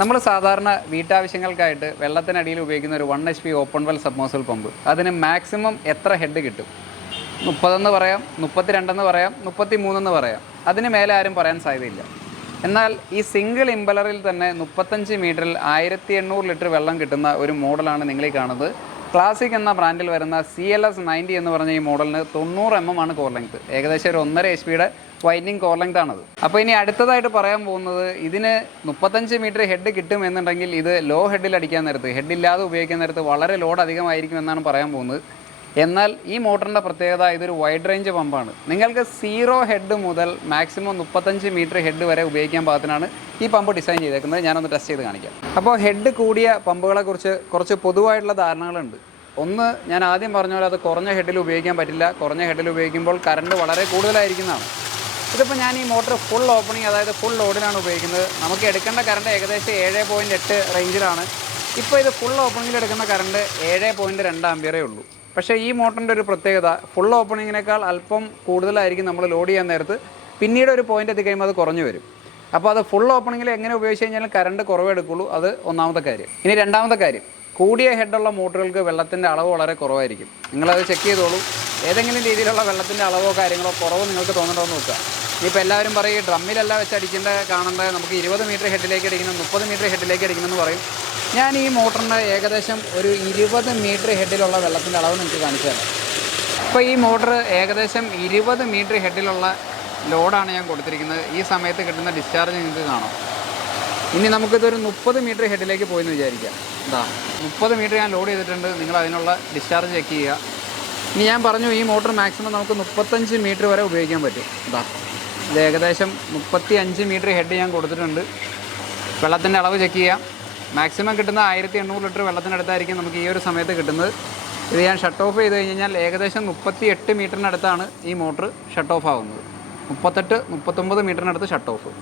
നമ്മൾ സാധാരണ വീട്ടാവശ്യങ്ങൾക്കായിട്ട് വെള്ളത്തിനടിയിൽ ഉപയോഗിക്കുന്ന ഒരു 1 HP open well submersible pump അതിന് മാക്സിമം എത്ര ഹെഡ് കിട്ടും? 30 എന്ന് പറയാം, 32 എന്ന് പറയാം, 33 എന്ന് പറയാം. അതിന് മേലെ ആരും പറയാൻ സാധ്യതയില്ല. എന്നാൽ ഈ സിംഗിൾ ഇമ്പലറിൽ തന്നെ 35 മീറ്ററിൽ 1800 ലിറ്റർ വെള്ളം കിട്ടുന്ന ഒരു മോഡലാണ് നിങ്ങൾ ഈ കാണുന്നത്. ക്ലാസിക് എന്ന ബ്രാൻഡിൽ വരുന്ന CLS 90 എന്ന് പറഞ്ഞ ഈ മോഡലിന് 90 mm ആണ് കോർ ലെങ്ത്. ഏകദേശം ഒരു 1.5 HP വൈൻഡിങ് കോർ ലെങ്ത് ആണത്. അപ്പോൾ ഇനി അടുത്തതായിട്ട് പറയാൻ പോകുന്നത്, ഇതിന് 35 മീറ്റർ ഹെഡ് കിട്ടുമെന്നുണ്ടെങ്കിൽ ഇത് ലോ ഹെഡിൽ അടിക്കാൻ നേരത്ത്, ഹെഡില്ലാതെ ഉപയോഗിക്കാൻ നേരത്ത് വളരെ ലോഡ് അധികമായിരിക്കും എന്നാണ് പറയാൻ പോകുന്നത്. എന്നാൽ ഈ മോട്ടറിൻ്റെ പ്രത്യേകത, ഇതൊരു വൈഡ് റേഞ്ച് പമ്പാണ്. നിങ്ങൾക്ക് 0 ഹെഡ് മുതൽ മാക്സിമം 35 മീറ്റർ ഹെഡ് വരെ ഉപയോഗിക്കാൻ പാകത്തിനാണ് ഈ പമ്പ് ഡിസൈൻ ചെയ്തേക്കുന്നത്. ഞാനൊന്ന് ടെസ്റ്റ് ചെയ്ത് കാണിക്കാം. അപ്പോൾ ഹെഡ് കൂടിയ പമ്പുകളെക്കുറിച്ച് കുറച്ച് പൊതുവായിട്ടുള്ള ധാരണകളുണ്ട്. ഒന്ന്, ഞാൻ ആദ്യം പറഞ്ഞ പോലെ അത് കുറഞ്ഞ ഹെഡിൽ ഉപയോഗിക്കാൻ പറ്റില്ല. കുറഞ്ഞ ഹെഡിൽ ഉപയോഗിക്കുമ്പോൾ കറണ്ട് വളരെ കൂടുതലായിരിക്കുന്നതാണ്. ഇതിപ്പോൾ ഞാൻ ഈ മോട്ടർ ഫുൾ ഓപ്പണിങ്, അതായത് ഫുൾ ലോഡിലാണ് ഉപയോഗിക്കുന്നത്. നമുക്ക് എടുക്കേണ്ട കറണ്ട് ഏകദേശം 7.8 റേഞ്ചിലാണ്. ഇപ്പോൾ ഇത് ഫുൾ ഓപ്പണിങ്ങിൽ എടുക്കുന്ന കറണ്ട് 7.2 ആമ്പിയറേ ഉള്ളൂ. പക്ഷേ ഈ മോട്ടറിൻ്റെ ഒരു പ്രത്യേകത, ഫുൾ ഓപ്പണിങ്ങിനേക്കാൾ അല്പം കൂടുതലായിരിക്കും നമ്മൾ ലോഡ് ചെയ്യാൻ നേരത്ത്. പിന്നീട് ഒരു പോയിൻ്റ് എത്തിക്കഴിയുമ്പോൾ അത് കുറഞ്ഞു വരും. അപ്പോൾ അത് ഫുൾ ഓപ്പണിങ്ങിൽ എങ്ങനെ ഉപയോഗിച്ച് കഴിഞ്ഞാലും കറണ്ട് കുറവെടുക്കുള്ളൂ. അത് ഒന്നാമത്തെ കാര്യം. ഇനി രണ്ടാമത്തെ കാര്യം, കൂടിയ ഹെഡുള്ള മോട്ടറുകൾക്ക് വെള്ളത്തിൻ്റെ അളവ് വളരെ കുറവായിരിക്കും. നിങ്ങളത് ചെക്ക് ചെയ്തോളൂ. ഏതെങ്കിലും രീതിയിലുള്ള വെള്ളത്തിൻ്റെ അളവോ കാര്യങ്ങളോ കുറവോ നിങ്ങൾക്ക് തോന്നണമെന്ന് നോക്കുക. ഇനിയിപ്പോൾ എല്ലാവരും പറയും ഡ്രമ്മിലല്ല വെച്ച് അടിക്കേണ്ട, കാണേണ്ടത് നമുക്ക് 20 മീറ്റർ ഹെഡിലേക്ക് അടിക്കണം, 30 മീറ്റർ ഹെഡിലേക്ക് അടിക്കണമെന്ന് പറയും. ഞാൻ ഈ മോട്ടറിൻ്റെ ഏകദേശം ഒരു 20 മീറ്റർ ഹെഡിലുള്ള വെള്ളത്തിൻ്റെ അളവ് നിങ്ങൾക്ക് കാണിച്ചു തരാം. ഇപ്പോൾ ഈ മോട്ടർ ഏകദേശം 20 മീറ്റർ ഹെഡിലുള്ള ലോഡാണ് ഞാൻ കൊടുത്തിരിക്കുന്നത്. ഈ സമയത്ത് കിട്ടുന്ന ഡിസ്ചാർജ് നിങ്ങൾക്ക് കാണാം. ഇനി നമുക്കിതൊരു 30 മീറ്റർ ഹെഡിലേക്ക് പോയെന്ന് വിചാരിക്കാം. 30 മീറ്റർ ഞാൻ ലോഡ് ചെയ്തിട്ടുണ്ട്. നിങ്ങൾ അതിനുള്ള ഡിസ്ചാർജ് ചെക്ക് ചെയ്യുക. ഇനി ഞാൻ പറഞ്ഞു, ഈ മോട്ടർ മാക്സിമം നമുക്ക് 35 മീറ്റർ വരെ ഉപയോഗിക്കാൻ പറ്റും. ഇത് ഏകദേശം 35 മീറ്റർ ഹെഡ് ഞാൻ കൊടുത്തിട്ടുണ്ട്. വെള്ളത്തിൻ്റെ അളവ് ചെക്ക് ചെയ്യാം. മാക്സിമം കിട്ടുന്ന 1800 ലിറ്റർ വെള്ളത്തിനടുത്തായിരിക്കും നമുക്ക് ഈ ഒരു സമയത്ത് കിട്ടുന്നത്. ഇത് ഞാൻ ഷട്ട് ഓഫ് ചെയ്ത് കഴിഞ്ഞാൽ ഏകദേശം 38 മീറ്ററിനടുത്താണ് ഈ മോട്ടർ ഷട്ട് ഓഫ് ആകുന്നത്. 38-39 മീറ്ററിനടുത്ത് ഷട്ട് ഓഫ്.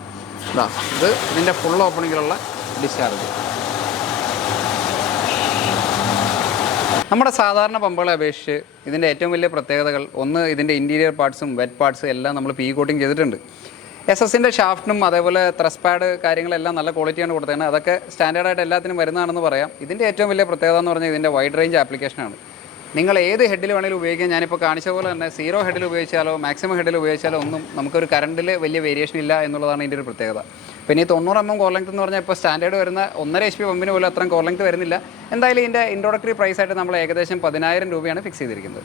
ഇത് ഇതിൻ്റെ ഫുൾ ഓപ്പണിങ്ങിലുള്ള ഡിസ്ചാർജ്. നമ്മുടെ സാധാരണ പമ്പുകളെ അപേക്ഷിച്ച് ഇതിൻ്റെ ഏറ്റവും വലിയ പ്രത്യേകതകൾ, ഒന്ന്, ഇതിൻ്റെ ഇൻറ്റീരിയർ പാർട്സും വെറ്റ് പാർട്സും എല്ലാം നമ്മൾ പി കോട്ടിങ് ചെയ്തിട്ടുണ്ട്. SS-ൻ്റെ ഷാഫ്റ്റിനും അതേപോലെ ത്രസ് പാഡ് കാര്യങ്ങളെല്ലാം നല്ല ക്വാളിറ്റിയാണ് കൊടുത്തത്. അതൊക്കെ സ്റ്റാൻഡേർഡായിട്ട് എല്ലാത്തിനും വരുന്നതാണെന്ന് പറയാം. ഇതിൻ്റെ ഏറ്റവും വലിയ പ്രത്യേകത എന്ന് പറഞ്ഞാൽ ഇതിൻ്റെ വൈഡ് റേഞ്ച് ആപ്ലിക്കേഷനാണ്. നിങ്ങൾ ഏത് ഹെഡിൽ വേണമെങ്കിലും ഉപയോഗിക്കാം. ഞാനിപ്പോൾ കാണിച്ച പോലെ തന്നെ 0 ഹെഡിൽ ഉപയോഗിച്ചാലോ മാക്സിമം ഹെഡിൽ ഉപയോഗിച്ചാലോ ഒന്നും നമുക്കൊരു കറണ്ടിൽ വലിയ വേരിയേഷൻ ഇല്ല എന്നുള്ളതാണ് ഇതിൻ്റെ ഒരു പ്രത്യേകത. പിന്നെ ഈ 90 mm കോർ ലെങ്ത് എന്ന് പറഞ്ഞാൽ ഇപ്പോൾ സ്റ്റാൻഡേർഡ് വരുന്ന 1.5 HP പമ്പിന് പോലും അത്രയും കോർ ലെങ്ത് വരുന്നില്ല. എന്തായാലും ഇതിൻ്റെ ഇൻട്രോഡക്ടറി പ്രൈസായിട്ട് നമ്മൾ ഏകദേശം 10,000 രൂപയാണ് ഫിക്സ് ചെയ്തിരിക്കുന്നത്.